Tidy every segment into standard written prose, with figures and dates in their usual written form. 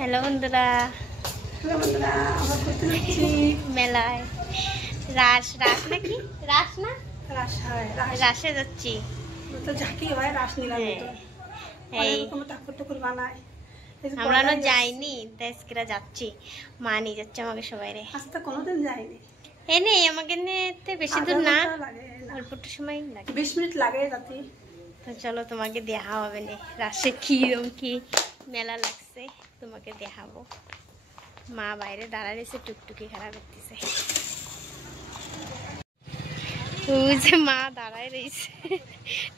Hello বন্ধুরা, মেলায় রাস রাস নাকি রাস না রাস হয়, রাসে যাচ্ছি। তো ঝাঁকি হয়, রাস নিলাম এই ঠাকুর টুকুর বানায়। আমরা না যাইনি, দেশকিরা যাচ্ছি, মা নিয়ে যাচ্ছে আমাকে সবাই রে। আজ তো কোনোদিন যাইনি। এনে আমাকে নিতে বেশি দূর না, অল্পটা সময় লাগে, 20 মিনিট লাগে যাতে। তো চলো তোমাকে দেখা হবে না রাসে কিরম কি মেলা লাগছে, তোমাকে দেখাবো। মা বাইরে দাঁড়ায় রয়েছে, টুকটুকি খেলা করতেছে। ওই যে মা দাঁড়ায় রয়েছে,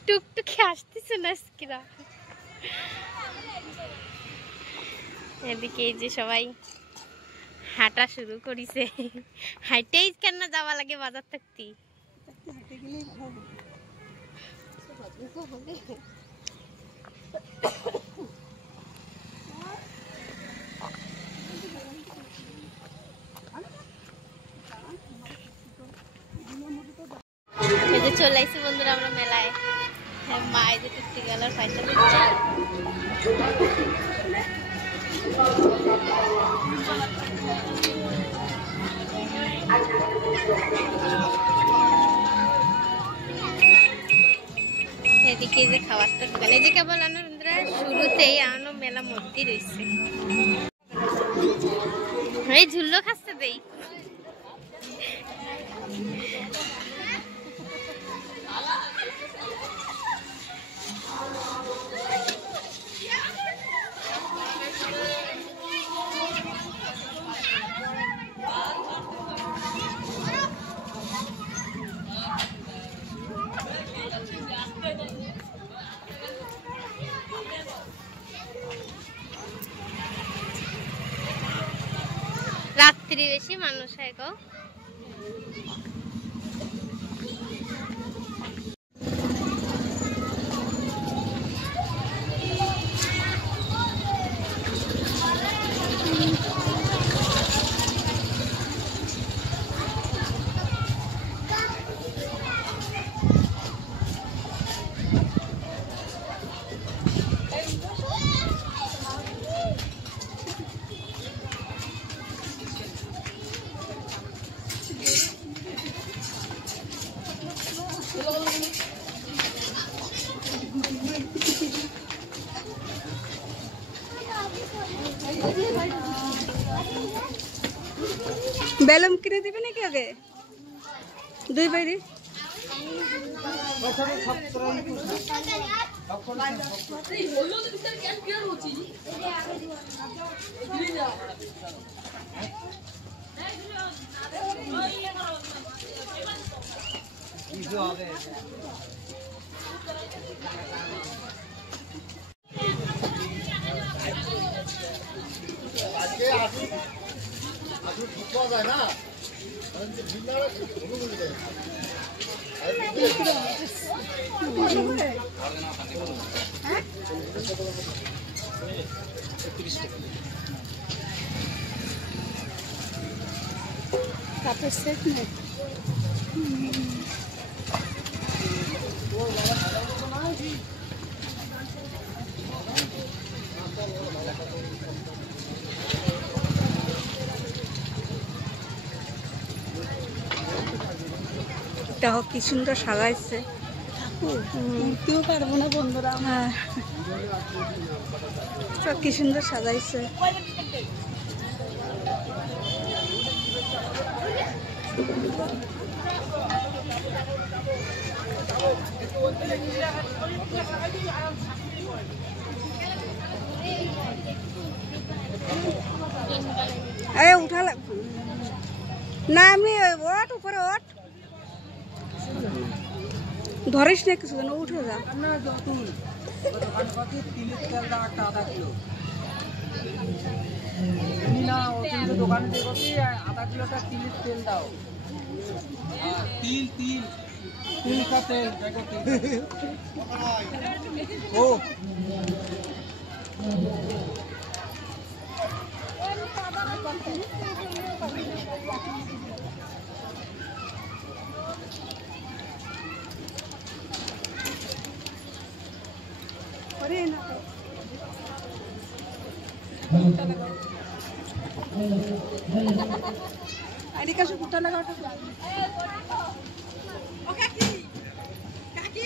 টুকটুকি আসতেছে না আজকিরা। এদিকে এই যে সবাই হাঁটা শুরু করেছে, হাইটেই কেন যাওয়া লাগে বাজার থাকতে। এই যে চলে আসছি বন্ধুরা আমরা মেলায়। মা এই যে টুকটি গেল পয়সা দিচ্ছে। এদিকে যে খাবারটা দোকান, এই যে কেবল বন্ধুরা শুরুতেই আনো মেলা মধ্যে রয়েছে। এই ঝুল্লো খাচ্ছে দেই। রাত্রি বেশি মানুষ হয় গো। বেলুন কিনে দিবে নাকি আগে? দুই বাইরে যায় না কাপড় সেট নেই। দেখো কি সুন্দর সাজাইছে, কেউ পারবো না বন্ধুরা। হ্যাঁ, কি সুন্দর সাজাইছে। উঠালে না, এমনি ওঠ, উপরে ওঠ, ধরিস না কিছু, উঠে যা। দোকানে দেখো কি আধা কিলোটা তিলের তেল দাও। তিল তিল তিল का तेल देखो तेल ओ अरे ना আইডি কাছে কুটা লাগাটা ওকে কি কাকি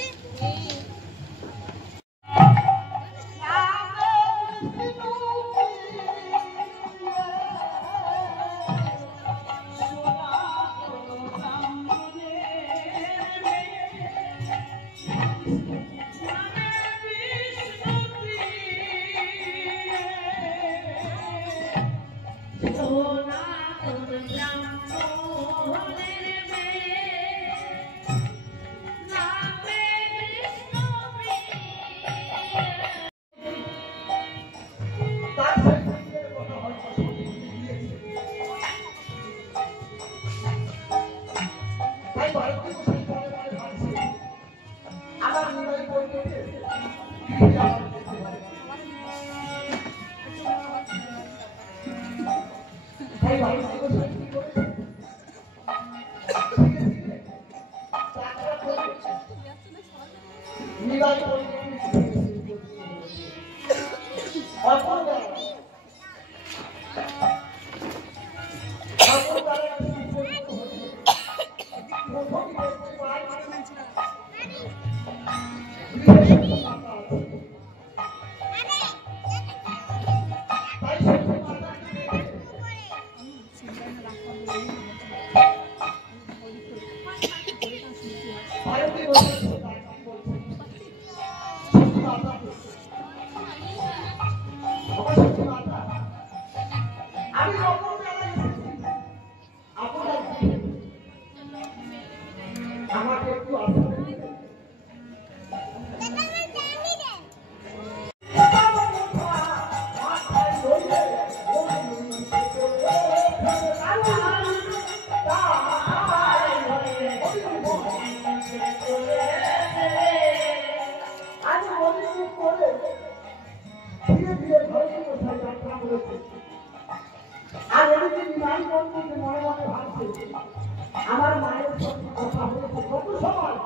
আমার মায়ের কথা হয়েছে কত সময়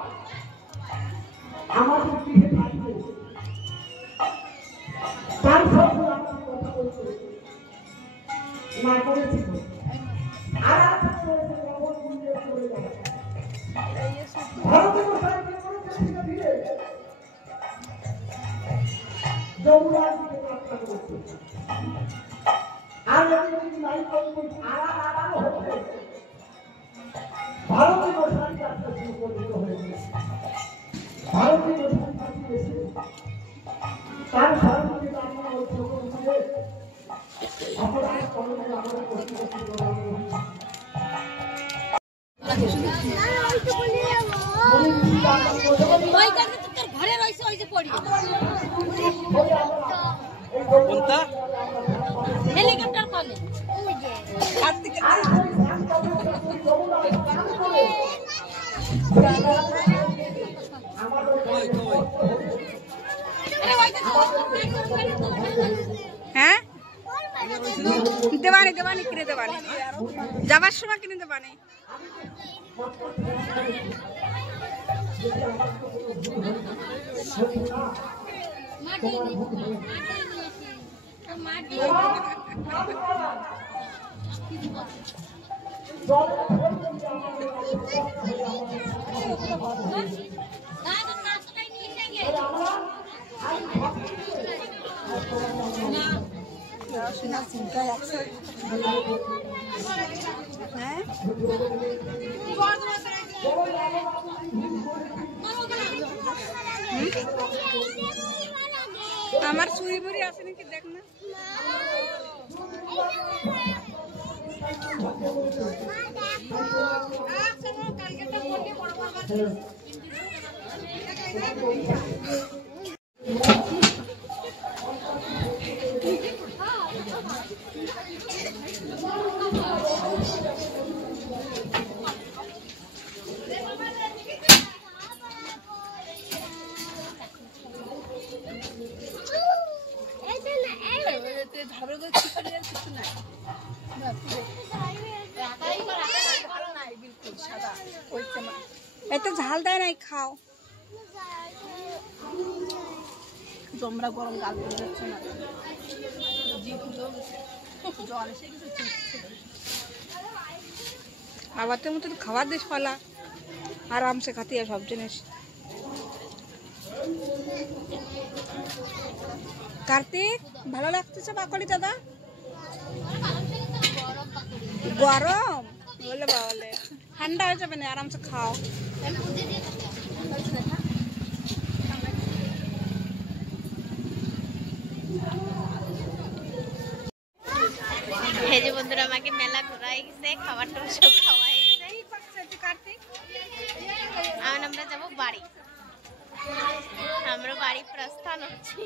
আমাদের পিঠে থাকবে তার সঙ্গে আমাদের কথা বলছে না করেছিল আর চলে যাবে ভারতের ধীরে যমুনার দিকে যাত্রা করছে আর যদি নাই করবে আড়াল হচ্ছে ভারতীয় গোসাই যাত্রা শুরু পরিণত হয়েছে ভারতীয় গোসাই পাখি এসে তার সারাদিকে আমরা উৎসবন করে অপরাধ করলে আমাদের কর্তৃপক্ষ ঘরে রয়েছে ওই যে পড়ি কোনটা হেলিকপ্টার কলে হ্যাঁ দেবানি দেবানি কিনে দেবানি যাবার সময় কিনে দেবানি আমার চুরি বুড়ি আছে নাকি দেখ না এত ঝাল দেয় নাই খাও জমরা গরম গাল করে যাচ্ছে না আবারদের মতো খাবার দিস পালা, আরামসে খাতি আর সব জিনিস। কার্তিক ভালো লাগতেছে পাকড়ি দাদা? গরম বলে বাবলে, ঠান্ডা হয়ে যাবে না, আরামসে খাও। এই যে বন্ধুরা আমাকে মেলা ঘোরাই গেছে, খাবার টাবার সব খাওয়াই গেছে। এখন আমরা যাবো বাড়ি, আমরা বাড়ি প্রস্থান হচ্ছি।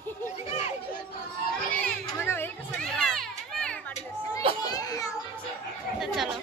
তো চলো।